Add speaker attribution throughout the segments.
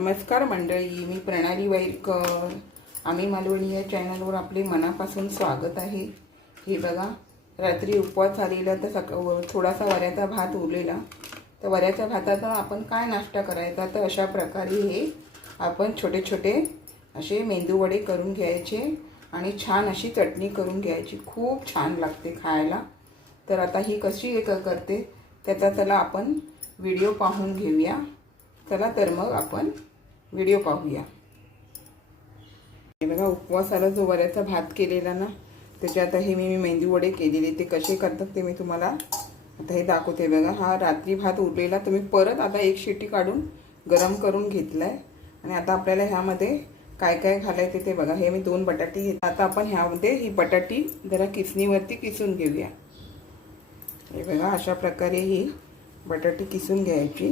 Speaker 1: नमस्कार मंडळी मी प्रणाली वैरकर आम्ही मालवणी या चॅनलवर आपले मनापासून स्वागत आहे. हे बघा रात्री उपवास झालेला तर सक थोडासा वऱ्याचा भात उरलेला. तर वऱ्याच्या भाताचा आपण काय नाश्ता करायचा? तर अशा प्रकारे हे आपण छोटे छोटे असे मेंदूवडे करून घ्यायचे आणि छान अशी चटणी करून घ्यायची. खूप छान लागते खायला. तर आता ही कशी क करते? त्याचा चला आपण व्हिडिओ पाहून घेऊया. चला तर मग आपण व्हिडिओ पाहूया. हे बघा उपवासाला जो वऱ्याचा भात केलेला ना त्याच्यात हे मी मेंदू वडे केलेले ते कसे करतात ते मी तुम्हाला आता हे दाखवते बघा. हा रात्री भात उरलेला तुम्ही परत आता एक शिटी काढून गरम करून घेतला आहे आणि आता आपल्याला ह्यामध्ये काय काय घालायचे ते बघा. हे मी दोन बटाटी घेत आता आपण ह्यामध्ये ही बटाटी जरा किसणीवरती किसून घेऊया. हे बघा अशा प्रकारे ही बटाटी किसून घ्यायची.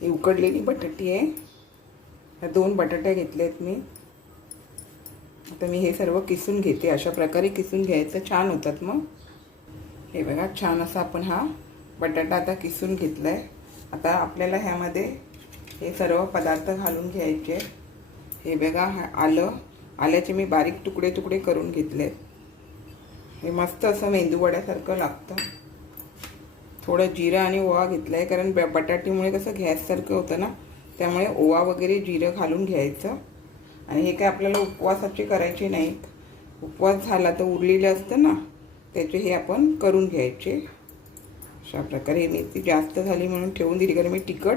Speaker 1: ही उकडलेली बटाटी आहे. दोन बटाट्या घेतल्या आहेत मी. आता मी हे सर्व किसून घेते. अशा प्रकारे किसून घ्यायचं. छान होतात मग. हे बघा छान असा आपण हा बटाटा आता किसून घेतला आहे आता आपल्याला ह्यामध्ये हे सर्व पदार्थ घालून घ्यायचे. हे बघा आलं. आल्याचे मी बारीक तुकडे तुकडे करून घेतले हे मस्त असं मेंदूवड्यासारखं लागतं. थोडं जिरं आणि ओवा घेतला आहे कारण ब बटाटीमुळे कसं गॅससारखं होतं ना. त्यामुळे ओवा वगैरे जिरं घालून घ्यायचं. आणि हे काय आपल्याला उपवासाचे करायचे नाहीत उपवास झाला तर उरलेले असतं ना त्याचे हे आपण करून घ्यायचे. अशा प्रकारे मिरची जास्त झाली म्हणून ठेवून दिली. कारण मी तिखट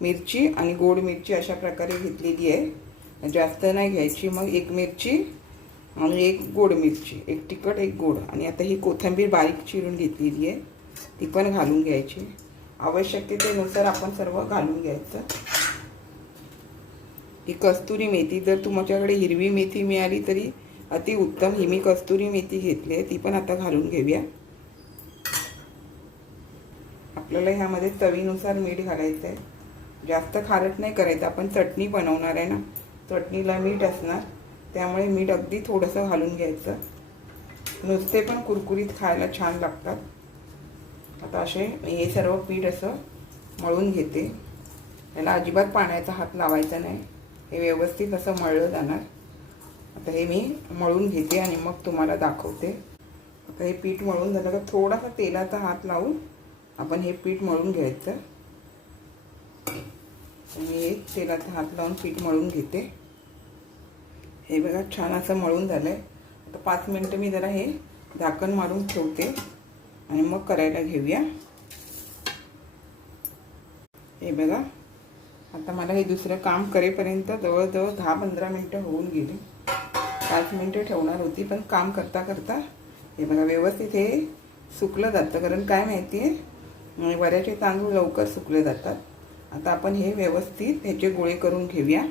Speaker 1: मिरची आणि गोड मिरची अशा प्रकारे घेतलेली आहे. जास्त नाही घ्यायची. मग एक मिरची आणि एक गोड मिरची. एक तिखट एक गोड. आणि आता ही कोथिंबीर बारीक चिरून घेतलेली आहे. ती पण घालून घ्यायची. आवश्यकतेनुसार आपण सर्व घालून घ्यायचं. ही कस्तुरी मेथी जर तुमच्याकडे हिरवी मेथी मिळाली तरी अतिउत्तम ही मी कस्तुरी मेथी घेतली आहे ती पण आता घालून घेऊया. आपल्याला ह्यामध्ये चवीनुसार मीठ घालायचं आहे. जास्त खारट नाही करायचं आपण चटणी बनवणार आहे ना. चटणीला मीठ असणार त्यामुळे मीठ अगदी थोडंसं घालून घ्यायचं. नुसते पण कुरकुरीत खायला छान लागतात. आता असे मी हे सर्व पीठ असं मळून घेते. त्याला अजिबात पाण्याचा हात लावायचा नाही. हे व्यवस्थित असं मळलं जाणार. आता हे मी मळून घेते आणि मग तुम्हाला दाखवते. आता हे पीठ मळून झालं का थोडासा तेलाचा हात लावून आपण हे पीठ मळून घ्यायचं. मी एक तेलाचा हात लावून पीठ मळून घेते. हे बघा छान असं मळून झालं आहे आता पाच मिनटं मी जरा हे झाकण मारून ठेवते आणि मग करायला घेऊया. हे बघा आता मला हे दुसरं काम करेपर्यंत जवळजवळ दहा पंधरा मिनटं होऊन गेली. पाच मिनटं ठेवणार होती पण काम करता करता हे बघा व्यवस्थित हे सुकलं जातं. कारण काय माहिती आहे वऱ्याचे तांदूळ लवकर सुकले जातात. आता आपण हे व्यवस्थित ह्याचे गोळे करून घेऊया.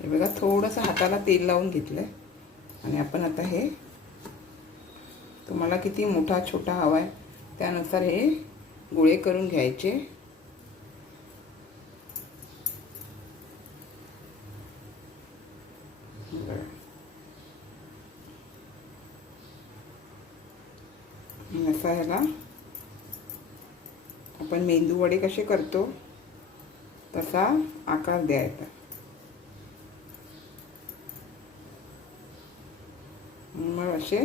Speaker 1: हे बघा थोडंसं हाताला तेल लावून घेतलं आहे आणि आपण आता हे तुम्हाला किती मोठा छोटा हवा आहे त्यानुसार हे गोळे करून घ्यायचे. असा ह्याला आपण मेंदू वडे कसे करतो तसा आकार द्यायचा मग असे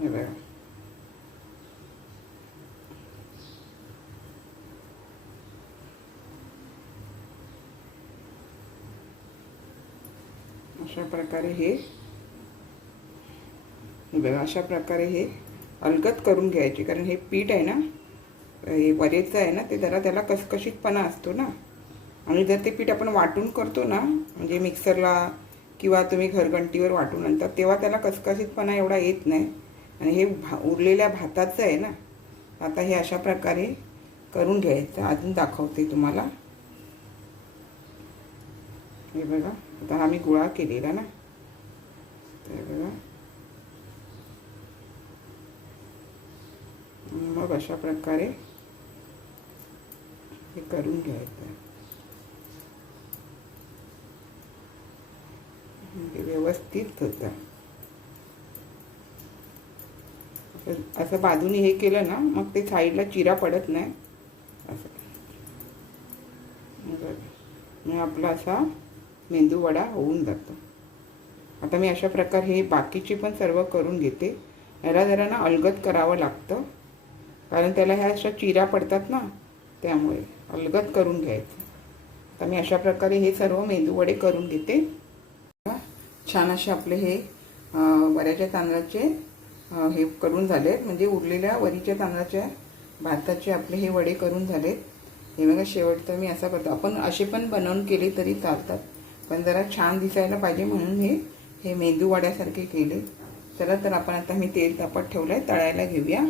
Speaker 1: हे बघा अशा प्रकारे हे बघा अशा प्रकारे हे अलगत करून घ्यायचे. कारण हे पीठ आहे ना हे वरेचं आहे ना ते जरा त्याला कसकशीतपणा असतो ना. आणि जर ते पीठ आपण वाटून करतो ना म्हणजे मिक्सरला किंवा तुम्ही घरघंटीवर वाटून आणतात तेव्हा त्याला कसकशीतपणा एवढा येत नाही. आणि हे भा उरलेल्या भाताचं आहे ना आता हे अशा प्रकारे करून घ्यायचं. अजून दाखवते तुम्हाला. हे बघा. आता हा मी गोळा केलेला ना. तर बघा. मग अशा प्रकारे हे करून घ्यायचं. म्हणजे व्यवस्थित होतं. असं बाजूने हे केलं ना मग ते साईडला चिरा पडत नाही. असं. मग आपला असा मेंदू वडा होऊन जातो. आता मी अशा प्रकारे हे बाकीची पण सर्व करून घेते. याला जरा ना अलगद करावं लागतं. कारण त्याला ह्या अशा चिरा पडतात ना त्यामुळे अलगद करून घ्यायचं. तर मी अशा प्रकारे हे सर्व मेंदूवडे करून घेते. छान असे आपले हे वऱ्याच्या तांदळाचे हे करून झालेत. म्हणजे उरलेल्या वरीच्या तांदळाच्या भाताचे आपले हे वडे करून झालेत. हे बघा शेवटचं मी असं करतो. आपण असे पण बनवून केले तरी चालतात. पण जरा छान दिसायला पाहिजे म्हणून हे हे मेंदू वाड्यासारखे केले. चला तर आपण आता मी तेल तापत ठेवलं आहे तळायला घेऊया.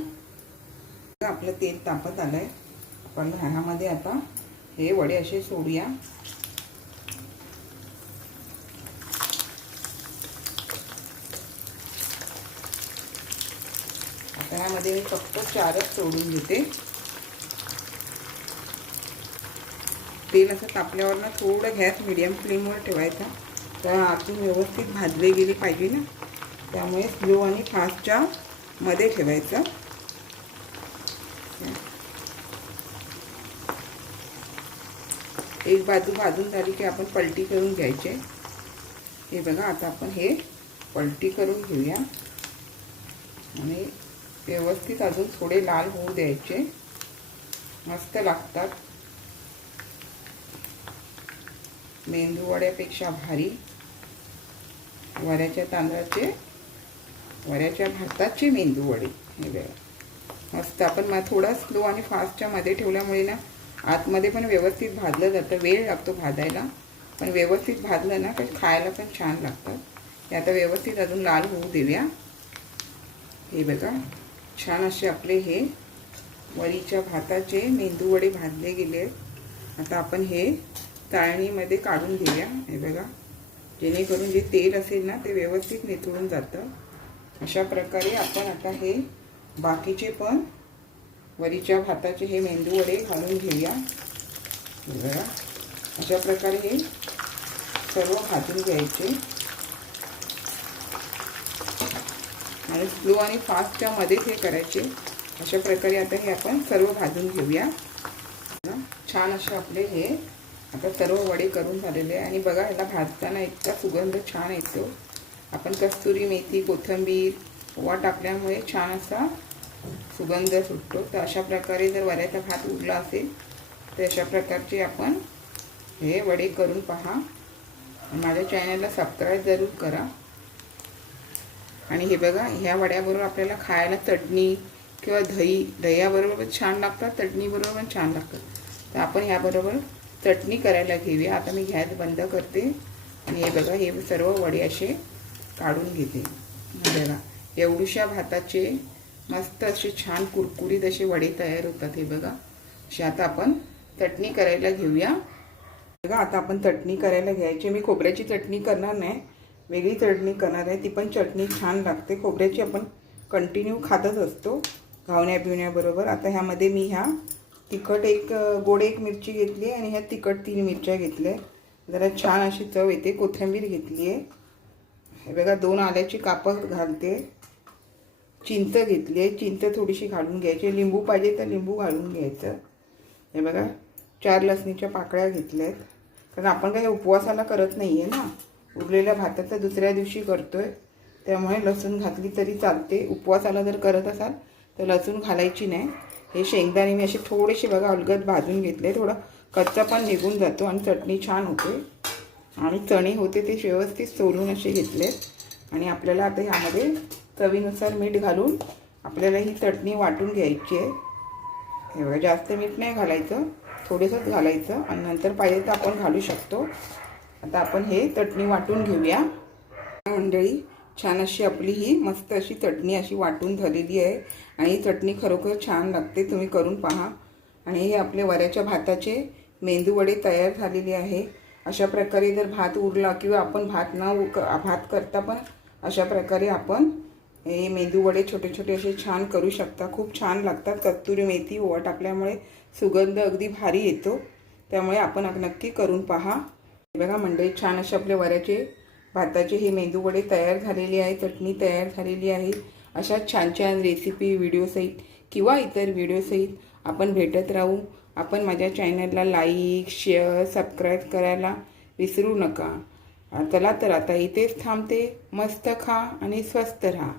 Speaker 1: आपलं तेल तापत आलं आहे आपण ह्यामध्ये आता हे वडे असे सोडूया. आता ह्यामध्ये मी फक्त चारच सोडून घेते तेल असं तापल्यावर ना थोडं गॅस मिडियम फ्लेमवर ठेवायचा. तर आतून व्यवस्थित भाजले गेले पाहिजे ना. त्यामुळे स्लो आणि फास्टच्या मध्ये ठेवायचं. एक बाजू भाजून झाली की आपण पलटी करून घ्यायचे. हे बघा आता आपण हे पलटी करून घेऊया. आणि व्यवस्थित अजून थोडे लाल होऊ द्यायचे. मस्त लागतात. मेंदू वड्यापेक्षा भारी. वऱ्याच्या तांदळाचे वऱ्याच्या भाताचे मेंदू वडे. हे बघा. मस्त. आपण मग थोडा स्लो आणि फास्टच्या मध्ये ठेवल्यामुळे ना आतमध्ये पण व्यवस्थित भाजलं जातं. वेळ लागतो भाजायला. पण व्यवस्थित भाजलं ना तर खायला पण छान लागतं. हे आता व्यवस्थित अजून लाल होऊ देऊया. हे बघा. छान असे आपले हे वरीच्या भाताचे मेंदू वडे भाजले गेले आता आपण हे चाळणीमध्ये काढून घेऊया. हे बघा. जेणेकरून जे तेल असेल ना ते व्यवस्थित निथळून जातं. अशा प्रकारे आपण आता हे बाकीचे पण वरीच्या भाताचे हे मेंदू वडे घालून घेऊया. बघा. अशा प्रकारे हे सर्व भाजून घ्यायचे. आणि स्लो आणि फास्टच्या मध्येच हे करायचे. अशा प्रकारे आता हे आपण सर्व भाजून घेऊया. छान असे आपले हे आता सर्व वडे करून झालेले आहे. आणि बघा ह्याला भाजताना इतका सुगंध छान येतो. आपण कस्तुरी मेथी कोथिंबीर ओवा टाकल्यामुळे छान असा सुगंध सुटतो. तर अशा प्रकारे जर वऱ्याचा भात उरला असेल तर अशा प्रकारचे आपण हे वडे करून पहा. माझ्या चॅनलला सबस्क्राईब जरूर करा. आणि हे बघा ह्या वड्याबरोबर आपल्याला खायला चटणी किंवा दही दह्याबरोबर पण छान लागतात चटणीबरोबर पण छान लागतात. तर आपण ह्याबरोबर चटणी करायला घेऊया. आता मी गॅस बंद करते. आणि हे बघा हे सर्व वडे असे काढून घेते. बघा एवढ्याशा भाताचे मस्त असे छान कुरकुरीत असे वडे तयार होतात हे बघा. असे आता आपण चटणी करायला घेऊया. बघा आता आपण चटणी करायला घ्यायची. मी खोबऱ्याची चटणी करणार नाही. वेगळी चटणी करणार आहे. ती पण चटणी छान लागते. खोबऱ्याची आपण कंटिन्यू खातच असतो. घावण्या पिवण्याबरोबर आता ह्यामध्ये मी ह्या तिखट एक गोड एक मिरची घेतली आणि ह्या तिखट तीन मिरच्या घेतल्या. जरा छान अशी चव येते कोथिंबीर घेतली आहे हे बघा दोन आल्याची कापं घालते. चिंच घेतली आहे चिंच थोडीशी घालून घ्यायची. लिंबू पाहिजे तर लिंबू घालून घ्यायचं. हे बघा चार लसणीच्या पाकळ्या घेतल्या आहेत कारण आपण काही उपवासाला करत नाही आहे ना. उरलेल्या भाताचा दुसऱ्या दिवशी करतो आहे त्यामुळे लसूण घातली तरी चालते. उपवासाला जर करत असाल तर लसूण घालायची नाही. हे शेंगदाणे मी असे थोडेसे बघा अलगद भाजून घेतले थोडं कच्चा पण निघून जातो आणि चटणी छान होते. आणि चणे होते ते व्यवस्थित सोलून असे घेतलेत आणि आपल्याला आता ह्यामध्ये चवीनुसार मीठ घालून आपल्याला ही चटणी वाटून घ्यायची आहे. हे बघा जास्त मीठ नाही घालायचं थोडंसंच घालायचं आणि नंतर पाहिजे तर आपण घालू शकतो. आता आपण हे चटणी वाटून घेऊया. मंडळी छान अशी आपली ही मस्त अशी चटणी अशी वाटून झालेली आहे. आणि ही चटणी खरोखर छान लागते तुम्ही करून पहा. आणि हे आपले वऱ्याच्या भाताचे मेंदूवडे तयार झालेले आहे. अशा प्रकारे जर भात उरला किंवा आपण भात न उक भात करता पण अशा प्रकारे आपण हे मेंदूवडे छोटे छोटे असे छान करू शकता. खूप छान लागतात. कस्तुरी मेथी ओवा टाकल्यामुळे सुगंध अगदी भारी येतो. त्यामुळे आपण नक्की करून पहा. बघा मंडळी छान असे आपले वऱ्याचे भाताचे हे मेंदू वडे तयार झालेले आहे चटणी तयार झालेली आहे. अशा छान छान रेसिपी व्हिडिओसहित किंवा इतर व्हिडिओसहित आपण भेटत राहू. आपण माझ्या चॅनलला लाईक शेअर सबस्क्राईब करायला विसरू नका. चला तर आता इथेच थांबते. मस्त खा आणि स्वस्त राहा.